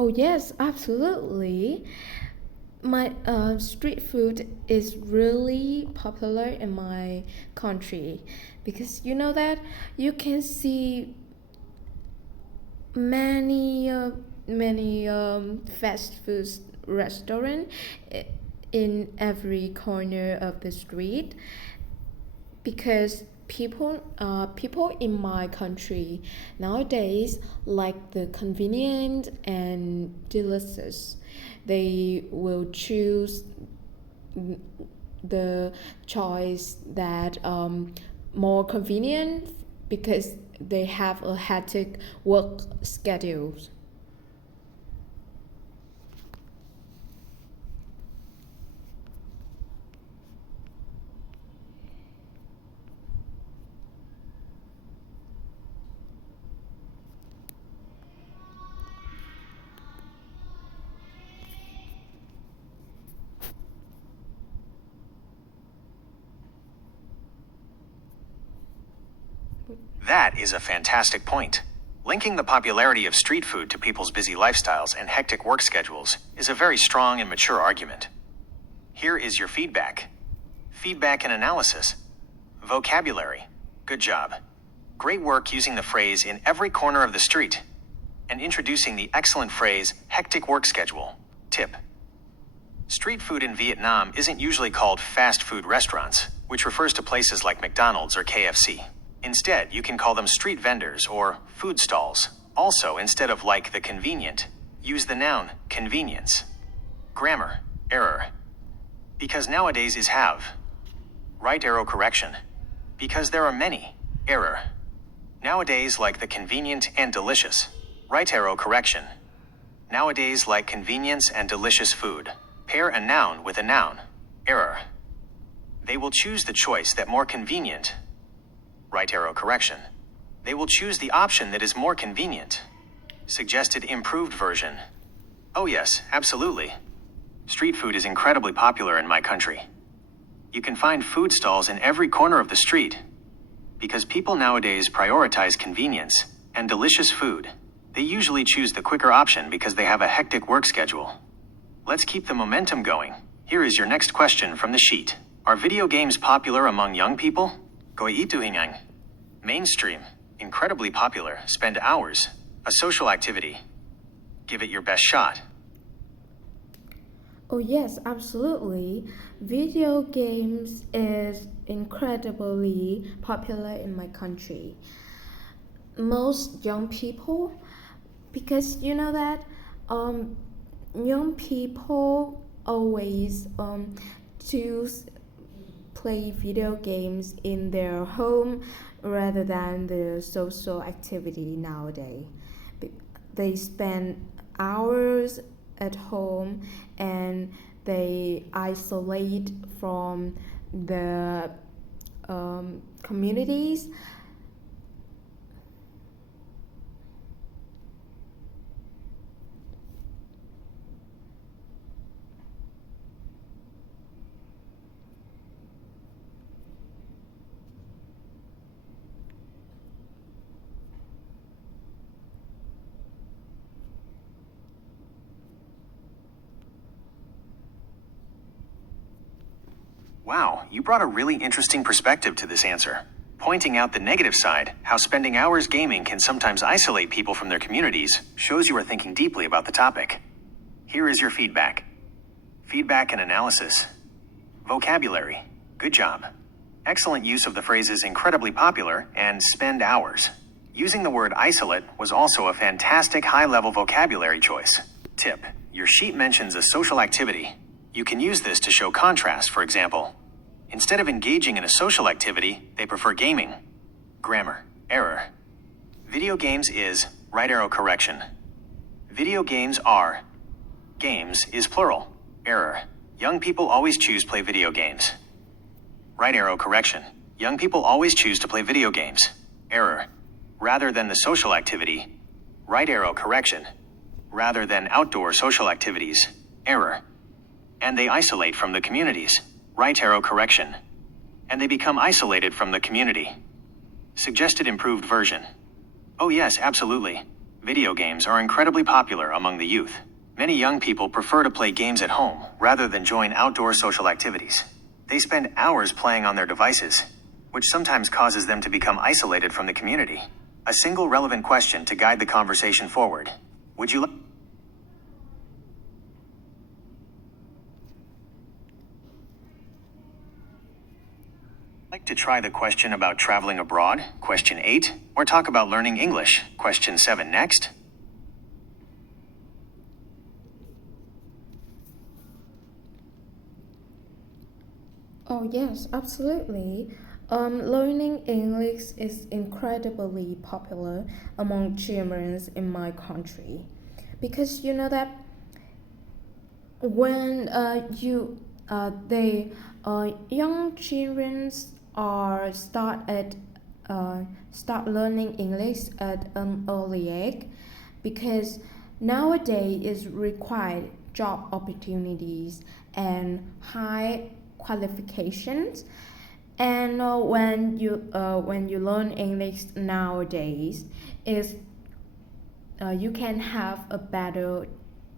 Oh, yes, absolutely. My street food is really popular in my country because you know that you can see many many fast food restaurant in every corner of the street because people in my country nowadays like the convenient and delicious. They will choose the choice that more convenient because they have a hectic work schedule. That is a fantastic point. Linking the popularity of street food to people's busy lifestyles and hectic work schedules is a very strong and mature argument. Here is your feedback. Feedback and analysis. Vocabulary. Good job. Great work using the phrase in every corner of the street and introducing the excellent phrase hectic work schedule. Tip. Street food in Vietnam isn't usually called fast food restaurants, which refers to places like McDonald's or KFC. Instead, you can call them street vendors or food stalls. Also, instead of like the convenient, use the noun convenience. Grammar, error. Because nowadays is have. Right arrow correction. Because there are many, error. Nowadays like the convenient and delicious. Right arrow correction. Nowadays like convenience and delicious food. Pair a noun with a noun, error. They will choose the choice that more convenient. Right arrow correction. They will choose the option that is more convenient. Suggested improved version. Oh yes, absolutely. Street food is incredibly popular in my country. You can find food stalls in every corner of the street. Because people nowadays prioritize convenience and delicious food, they usually choose the quicker option because they have a hectic work schedule. Let's keep the momentum going. Here is your next question from the sheet. Are video games popular among young people? Goi itu hingang. Mainstream. Incredibly popular. Spend hours. A social activity. Give it your best shot. Oh yes, absolutely. Video games is incredibly popular in my country. Most young people, because you know that young people always choose play video games in their home rather than the social activity nowadays. They spend hours at home and they isolate from the communities. Wow, you brought a really interesting perspective to this answer. Pointing out the negative side, how spending hours gaming can sometimes isolate people from their communities, shows you are thinking deeply about the topic. Here is your feedback. Feedback and analysis. Vocabulary. Good job. Excellent use of the phrases incredibly popular and spend hours. Using the word isolate was also a fantastic high-level vocabulary choice. Tip. Your sheet mentions a social activity. You can use this to show contrast, for example. Instead of engaging in a social activity, they prefer gaming. Grammar. Error. Video games is right arrow correction. Video games are. Games is plural. Error. Young people always choose play video games. Right arrow correction. Young people always choose to play video games. Error. Rather than the social activity. Right arrow correction. Rather than outdoor social activities. Error. And they isolate from the communities. Right arrow correction. And they become isolated from the community. Suggested improved version. Oh yes, absolutely. Video games are incredibly popular among the youth. Many young people prefer to play games at home rather than join outdoor social activities. They spend hours playing on their devices, which sometimes causes them to become isolated from the community. A single relevant question to guide the conversation forward. Would you like to try the question about traveling abroad, question 8, or talk about learning English, question 7 next? Oh, yes, absolutely. Learning English is incredibly popular among children in my country because you know that when young children are start learning English at an early age because nowadays is required job opportunities and high qualifications. And when you learn English nowadays is you can have a better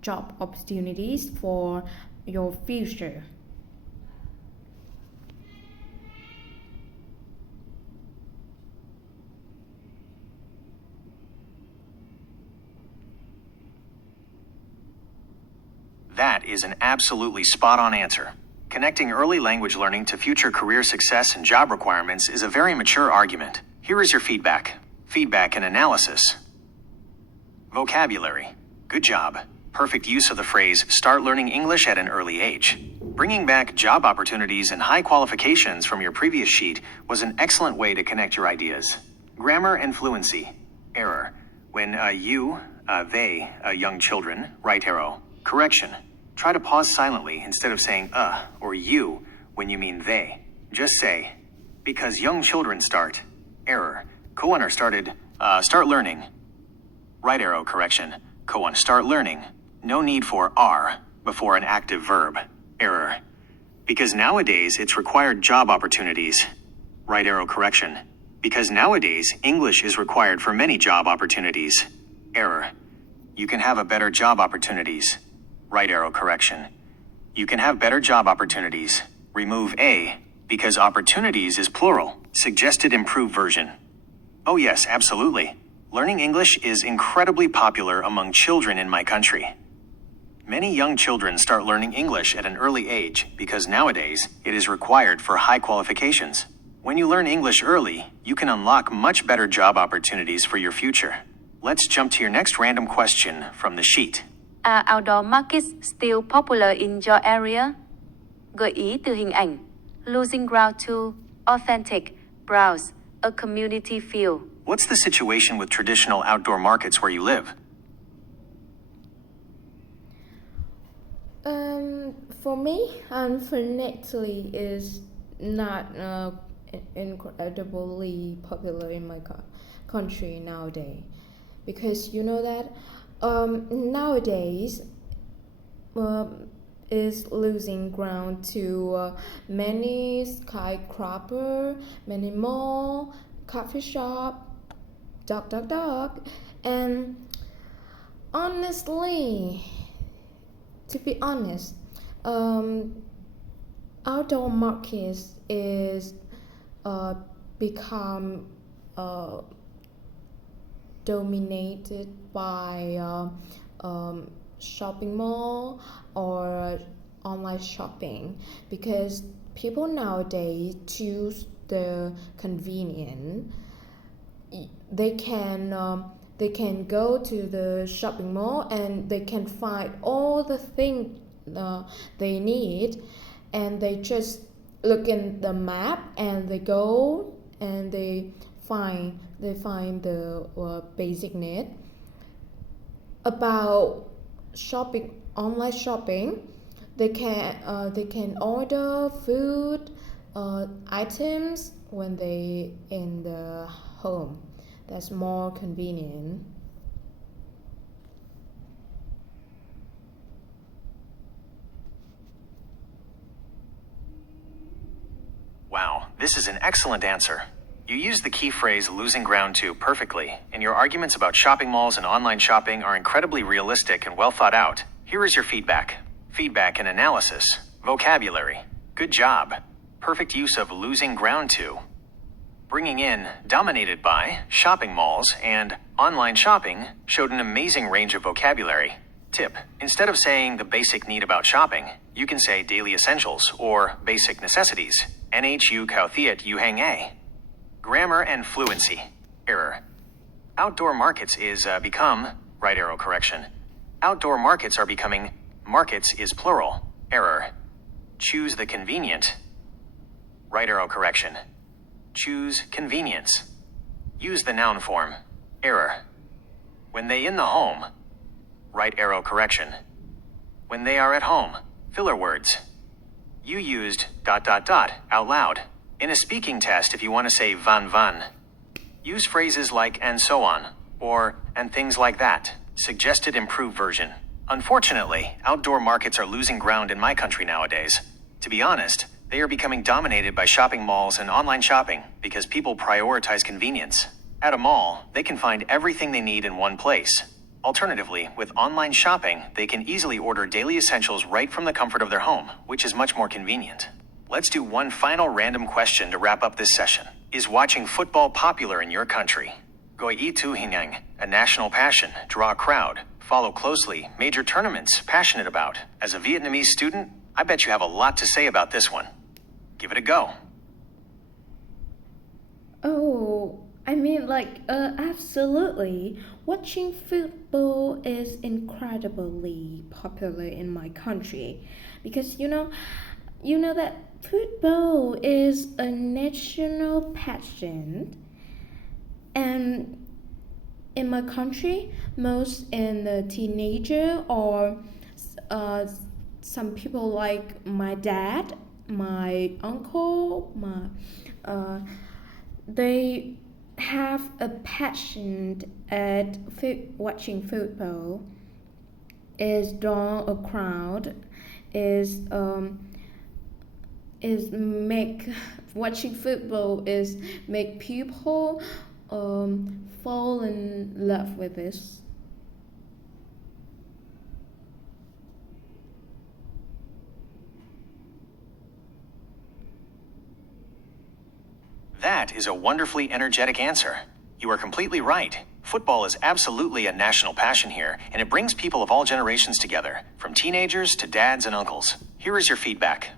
job opportunities for your future. That is an absolutely spot-on answer. Connecting early language learning to future career success and job requirements is a very mature argument. Here is your feedback. Feedback and analysis. Vocabulary. Good job. Perfect use of the phrase, start learning English at an early age. Bringing back job opportunities and high qualifications from your previous sheet was an excellent way to connect your ideas. Grammar and fluency. Error. When they, young children, right arrow. Correction. Try to pause silently instead of saying or you when you mean they. Just say, because young children start. Error. Koan start learning. Right arrow correction. Koan start learning. No need for are before an active verb. Error. Because nowadays it's required job opportunities. Right arrow correction. Because nowadays English is required for many job opportunities. Error. You can have a better job opportunities. Right arrow correction. You can have better job opportunities. Remove a, because opportunities is plural. Suggested improved version. Oh yes, absolutely. Learning English is incredibly popular among children in my country. Many young children start learning English at an early age because nowadays it is required for high qualifications. When you learn English early, you can unlock much better job opportunities for your future. Let's jump to your next random question from the sheet. Are outdoor markets still popular in your area? Gợi ý từ hình ảnh. Losing ground to authentic, browse, a community feel. What's the situation with traditional outdoor markets where you live? For me, unfortunately, is not incredibly popular in my country nowadays, because you know that nowadays is losing ground to many skyscraper, many mall, coffee shop, dog, and honestly, to be honest, outdoor markets is become dominated by shopping mall or online shopping, because people nowadays choose the convenient. They can go to the shopping mall and they can find all the things they need, and they just look in the map and they go and they find the basic need. About shopping, online shopping, they can order food items when they in the home. That's more convenient. Wow, this is an excellent answer. You use the key phrase losing ground to perfectly, and your arguments about shopping malls and online shopping are incredibly realistic and well thought out. Here is your feedback. Feedback and analysis. Vocabulary. Good job. Perfect use of losing ground to. Bringing in dominated by, shopping malls, and online shopping showed an amazing range of vocabulary. Tip: instead of saying the basic need about shopping, you can say daily essentials or basic necessities. NHU Kauthiat Yuhang A. Grammar and fluency. Error. Outdoor markets is become, right arrow correction. Outdoor markets are becoming, markets is plural. Error. Choose the convenient. Right arrow correction. Choose convenience. Use the noun form. Error. When they in the home. Right arrow correction. When they are at home. Filler words. You used ... out loud. In a speaking test, if you want to say van van, use phrases like and so on, or and things like that. Suggested improved version. Unfortunately, outdoor markets are losing ground in my country nowadays. To be honest, they are becoming dominated by shopping malls and online shopping because people prioritize convenience. At a mall, they can find everything they need in one place. Alternatively, with online shopping, they can easily order daily essentials right from the comfort of their home, which is much more convenient. Let's do one final random question to wrap up this session. Is watching football popular in your country? Goi itu hingang, a national passion, draw a crowd, follow closely, major tournaments, passionate about. As a Vietnamese student, I bet you have a lot to say about this one. Give it a go. Oh, absolutely. Watching football is incredibly popular in my country because you know that football is a national passion, and in my country, most in the teenager or some people like my dad, my uncle, they have a passion at watching football. Is draw a crowd. Is make watching football is make people fall in love with this. That is a wonderfully energetic answer. You are completely right. Football is absolutely a national passion here, and it brings people of all generations together, from teenagers to dads and uncles. Here is your feedback.